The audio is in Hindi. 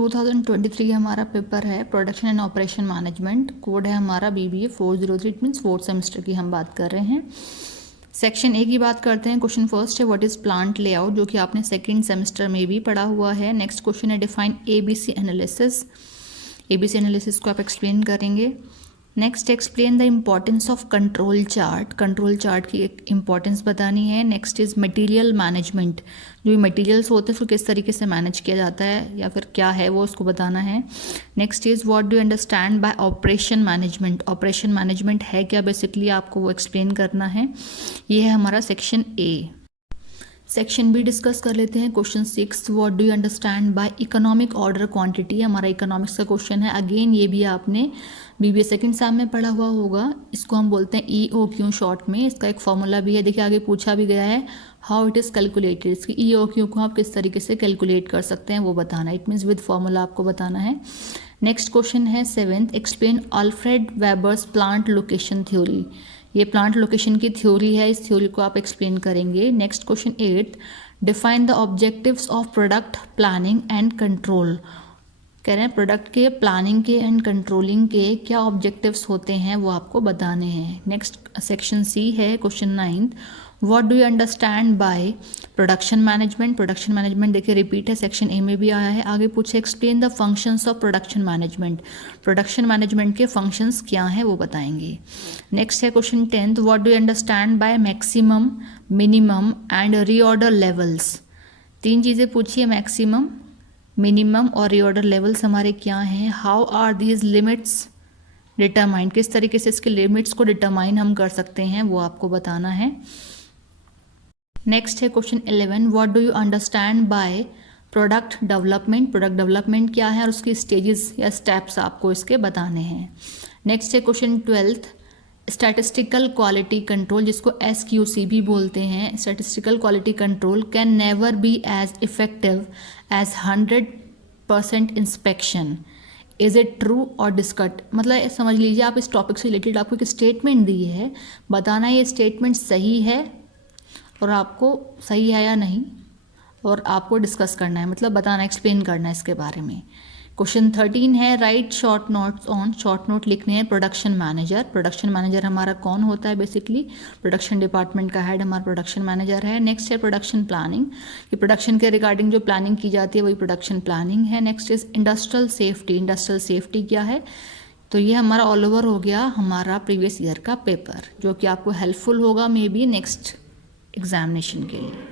2023 हमारा पेपर है production and operation management, code है हमारा BBA 403, it means fourth semester की हम बात कर रहे हैं। सेक्शन ए की बात करते हैं। क्वेश्चन फर्स्ट है व्हाट इज प्लांट लेआउट, जो कि आपने सेकंड सेमेस्टर में भी पढ़ा हुआ है। नेक्स्ट क्वेश्चन है define ABC analysis. ABC analysis को आप एक्सप्लेन करेंगे। Next explain the importance of control chart, control chart की एक इम्पॉर्टेंस बतानी है। नेक्स्ट इज मटेरियल मैनेजमेंट, जो मटेरियल्स होते हैं उसको किस तरीके से मैनेज किया जाता है या फिर क्या है वो उसको बताना है। Next is what do you understand bye operation management, operation management है क्या बेसिकली आपको वो एक्सप्लेन करना है। ये है हमारा section A. Section be discuss कर लेते हैं। Question 6 what do you understand bye economic order quantity, हमारा इकोनॉमिक्स का क्वेश्चन है। अगेन ये भी आपने BBA सेकंड सेम में पढ़ा हुआ होगा। इसको हम बोलते हैं EOQ शॉर्ट में। इसका एक फॉर्मूला भी है, देखिए आगे पूछा भी गया है हाउ इट इज़ कैलकुलेटेड। इसकी EOQ को आप किस तरीके से कैलकुलेट कर सकते हैं वो बताना है, इट मीन्स विद फॉर्मूला आपको बताना है। नेक्स्ट क्वेश्चन है 7th explain Alfred Weber's plant location theory. ये प्लांट लोकेशन की थ्योरी है, इस थ्योरी को आप एक्सप्लेन करेंगे। Next question 8th define the objectives of product planning and control. कह रहे हैं प्रोडक्ट के प्लानिंग के एंड कंट्रोलिंग के क्या ऑब्जेक्टिव्स होते हैं वो आपको बताने हैं। नेक्स्ट सेक्शन सी है question 9th what do you understand by production management. Production management देखिए रिपीट है, सेक्शन ए में भी आया है। आगे पूछे explain the functions of production management, production management के फंक्शंस क्या हैं वो बताएंगे। नेक्स्ट है question 10th what do you understand by maximum, minimum and reorder levels. तीन चीज़ें पूछिए, मैक्सिमम, मिनिमम और रीऑर्डर लेवल्स हमारे क्या हैं। How are these limits determine, किस तरीके से इसके लिमिट्स को डिटरमाइन हम कर सकते हैं वो आपको बताना है। नेक्स्ट है question 11 what do you understand by product development, product development क्या है और उसकी स्टेजेस या स्टेप्स आपको इसके बताने हैं। नेक्स्ट है question 12th statistical quality control, जिसको SQC भी बोलते हैं। Statistical quality control can never be as effective as 100% inspection, is it true और डिस्कट। मतलब समझ लीजिए आप इस टॉपिक से रिलेटेड आपको एक स्टेटमेंट दी है, बताना ये स्टेटमेंट सही है और आपको सही है या नहीं, और आपको डिस्कस करना है, मतलब बताना, एक्सप्लेन करना है इसके बारे में। क्वेश्चन 13 है right short notes on, short note लिखने हैं प्रोडक्शन मैनेजर। प्रोडक्शन मैनेजर हमारा कौन होता है, बेसिकली प्रोडक्शन डिपार्टमेंट का हेड हमारा प्रोडक्शन मैनेजर है। नेक्स्ट है प्रोडक्शन प्लानिंग, कि प्रोडक्शन के रिगार्डिंग जो प्लानिंग की जाती है वही प्रोडक्शन प्लानिंग है। Next is industrial safety, industrial safety क्या है। तो ये हमारा ऑल ओवर हो गया हमारा प्रीवियस ईयर का पेपर, जो कि आपको हेल्पफुल होगा मे बी नेक्स्ट एग्जामिनेशन के लिए।